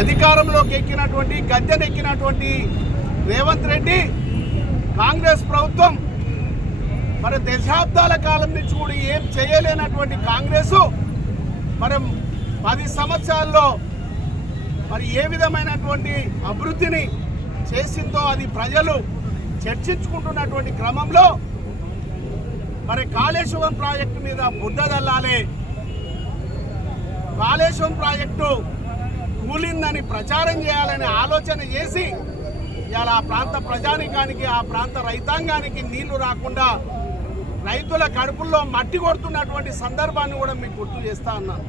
అధికారంలోకి ఎక్కినటువంటి గద్దెనెక్కినటువంటి రేవంత్ రెడ్డి కాంగ్రెస్ ప్రభుత్వం మరి దశాబ్దాల కాలం నుంచి కూడా ఏం చేయలేనటువంటి కాంగ్రెస్ మరి 10 సంవత్సరాల్లో మరి ఏ విధమైనటువంటి అభివృద్ధిని చేసిందో అది ప్రజలు చర్చించుకుంటున్నటువంటి క్రమంలో మరి కాళేశ్వరం ప్రాజెక్టు మీద బుద్ధ దల్లాలే, కాళేశ్వరం ప్రాజెక్టు కూలిందని ప్రచారం చేయాలని ఆలోచన చేసి ఇలా ఆ ప్రాంత ప్రజానికానికి ఆ ప్రాంత రైతాంగానికి నీళ్లు రాకుండా రైతుల కడుపుల్లో మట్టి కొడుతున్నటువంటి సందర్భాన్ని కూడా మీకు గుర్తు చేస్తా ఉన్నాను.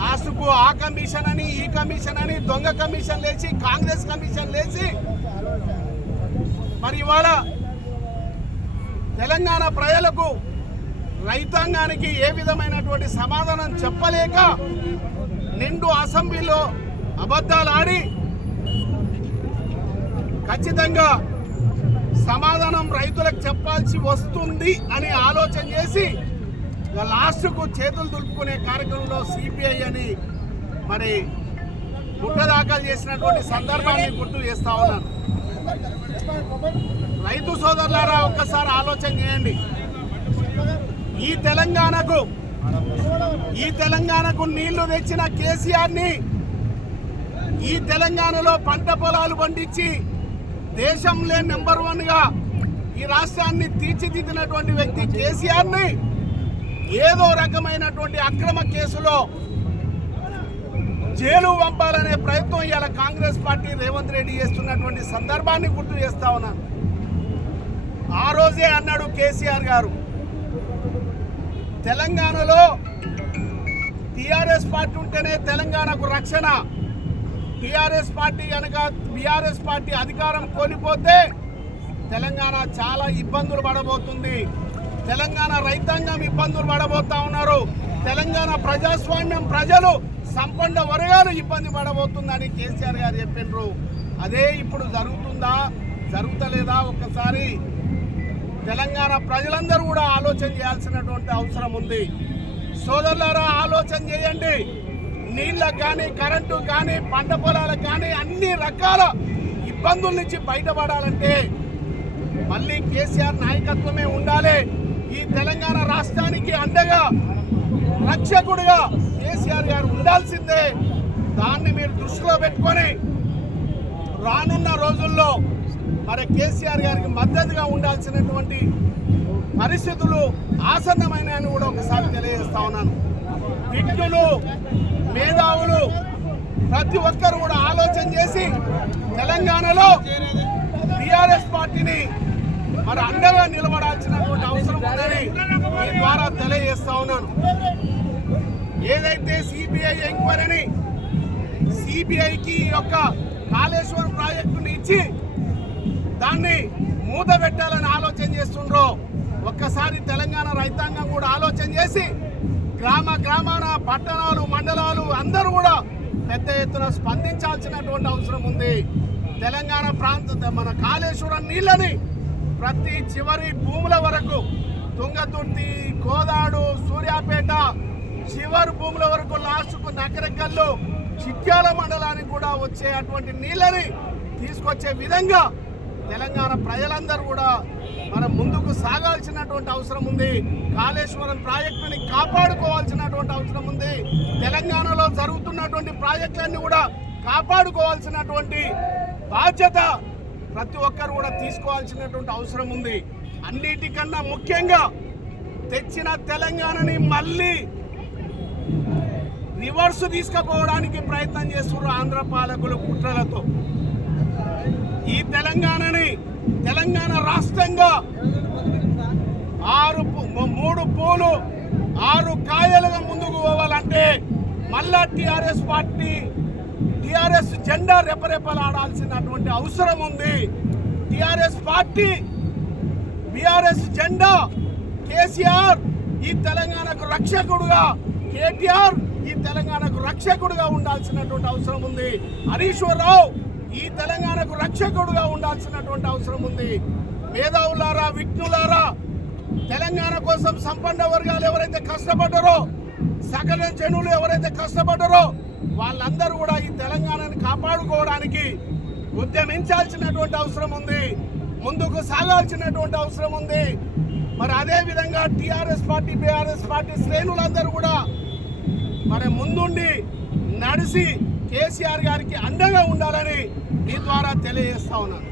లాస్ట్కు ఆ కమిషన్ అని ఈ కమిషన్ అని దొంగ కమిషన్ లేచి కాంగ్రెస్ కమిషన్ లేచి మరి ఇవాళ తెలంగాణ ప్రజలకు రైతాంగానికి ఏ విధమైనటువంటి సమాధానం చెప్పలేక నిండు అసెంబ్లీలో అబద్ధాలు ఆడి ఖచ్చితంగా సమాధానం రైతులకు చెప్పాల్సి వస్తుంది అని ఆలోచన చేసి లాస్ట్కు చేతులు దులుపుకునే కార్యక్రమంలో సిపిఐ అని మరి గుట్ట దాఖలు చేసినటువంటి సందర్భాన్ని గుర్తు చేస్తా ఉన్నాను. రైతు సోదరులారా ఒక్కసారి ఆలోచన చేయండి. ఈ తెలంగాణకు నీళ్లు తెచ్చిన కేసీఆర్ని, ఈ తెలంగాణలో పంట పొలాలు పండించి దేశంలో నెంబర్ 1గా ఈ రాష్ట్రాన్ని తీర్చిదిద్దినటువంటి వ్యక్తి కేసీఆర్ని ఏదో రకమైనటువంటి అక్రమ కేసులో జైలు పంపాలనే ప్రయత్నం ఇవాళ కాంగ్రెస్ పార్టీ రేవంత్ రెడ్డి చేస్తున్నటువంటి సందర్భాన్ని గుర్తు చేస్తా ఉన్నాను. ఆ రోజే అన్నాడు కేసీఆర్ గారు, తెలంగాణలో టీఆర్ఎస్ పార్టీ ఉంటేనే తెలంగాణకు రక్షణ, టీఆర్ఎస్ పార్టీ కనుక బీఆర్ఎస్ పార్టీ అధికారం కోల్పోతే తెలంగాణ చాలా ఇబ్బందులు పడబోతుంది, తెలంగాణ రైతాంగం ఇబ్బందులు పడబోతా ఉన్నారు, తెలంగాణ ప్రజాస్వామ్యం ప్రజలు సంపన్న వర్గాలు ఇబ్బంది పడబోతుందని కేసీఆర్ గారు చెప్పిండ్రు. అదే ఇప్పుడు జరుగుతుందా జరుగుతలేదా ఒక్కసారి తెలంగాణ ప్రజలందరూ కూడా ఆలోచన చేయాల్సినటువంటి అవసరం ఉంది. సోదరులారా ఆలోచన చేయండి. నీళ్ళకు కానీ కరెంటు కానీ పంట పొలాలకు కానీ అన్ని రకాల ఇబ్బందుల నుంచి బయటపడాలంటే మళ్ళీ కేసీఆర్ నాయకత్వమే ఉండాలి. ఈ తెలంగాణ రాష్ట్రానికి అండగా రక్షకుడిగా కేసీఆర్ గారు ఉండాల్సిందే. దాన్ని మీరు దృష్టిలో పెట్టుకొని రానున్న రోజుల్లో మరి కేసీఆర్ గారికి మద్దతుగా ఉండాల్సినటువంటి పరిస్థితులు ఆసన్నమైనని కూడా ఒకసారి తెలియజేస్తా ఉన్నాను. విజ్ఞులు మేధావులు ప్రతి ఒక్కరు కూడా ఆలోచన చేసి తెలంగాణలో టీఆర్ఎస్ పార్టీని మరి అండగా నిలబడాల్సినటువంటి అవసరం ఉందని ఈ ద్వారా తెలియజేస్తా ఉన్నాను. ఏదైతే సిబిఐ ఎంక్వైరీని సిబిఐకి యొక్క కాళేశ్వరం ప్రాజెక్టుని ఇచ్చి దాన్ని మూత పెట్టాలని ఆలోచన చేస్తుండ్రో ఒక్కసారి తెలంగాణ రైతాంగం కూడా ఆలోచన చేసి గ్రామాన పట్టణాలు మండలాలు అందరూ కూడా పెద్ద ఎత్తున స్పందించాల్సినటువంటి అవసరం ఉంది. తెలంగాణ మన కాళేశ్వరం నీళ్ళని ప్రతి చివరి భూముల వరకు తుంగతుర్తి, కోదాడు, సూర్యాపేట చివరి భూముల వరకు లాస్ట్కు నకరకల్లు, చిట్యాల మండలానికి కూడా వచ్చే అటువంటి నీళ్ళని తీసుకొచ్చే విధంగా తెలంగాణ ప్రజలందరూ కూడా మనం ముందుకు సాగాల్సినటువంటి అవసరం ఉంది. కాళేశ్వరం ప్రాజెక్టుని కాపాడుకోవాల్సినటువంటి అవసరం ఉంది. తెలంగాణలో జరుగుతున్నటువంటి ప్రాజెక్టులన్నీ కూడా కాపాడుకోవాల్సినటువంటి బాధ్యత ప్రతి ఒక్కరు కూడా తీసుకోవాల్సినటువంటి అవసరం ఉంది. అన్నిటికన్నా ముఖ్యంగా తెచ్చిన తెలంగాణని మళ్ళీ రివర్స్ తీసుకుపోవడానికి ప్రయత్నం చేస్తున్నారు ఆంధ్ర పాలకులు కుట్రలతో. ఈ తెలంగాణ రాష్ట్రంగా 3 పూలు 6 కాయలుగా ముందుకు పోవాలంటే మళ్ళా టీఆర్ఎస్ జెండా రెపరెపలాడాల్సినటువంటి అవసరం ఉంది. టీఆర్ఎస్ పార్టీ బీఆర్ఎస్ జెండా, కేసీఆర్ ఈ తెలంగాణకు రక్షకుడుగా, కేటీఆర్ ఈ తెలంగాణకు రక్షకుడుగా ఉండాల్సినటువంటి అవసరం ఉంది. హరీశ్వర్ రావు ఈ తెలంగాణకు రక్షకుడుగా ఉండాల్సినటువంటి అవసరం ఉంది. మేధావులారా, విజ్ఞులారా, తెలంగాణ కోసం సంపన్న వర్గాలు ఎవరైతే కష్టపడ్డారో, సకల జనులు ఎవరైతే కష్టపడ్డారో వాళ్ళందరూ కూడా ఈ తెలంగాణని కాపాడుకోవడానికి ఉద్యమించాల్సినటువంటి అవసరం ఉంది, ముందుకు సాగాల్సినటువంటి అవసరం ఉంది. మరి అదే విధంగా టీఆర్ఎస్ పార్టీ బీఆర్ఎస్ పార్టీ శ్రేణులందరూ కూడా మరి ముందుండి నడిచి కేసీఆర్ గారికి అండగా ఉండాలని మీ ద్వారా తెలియజేస్తా ఉన్నాను.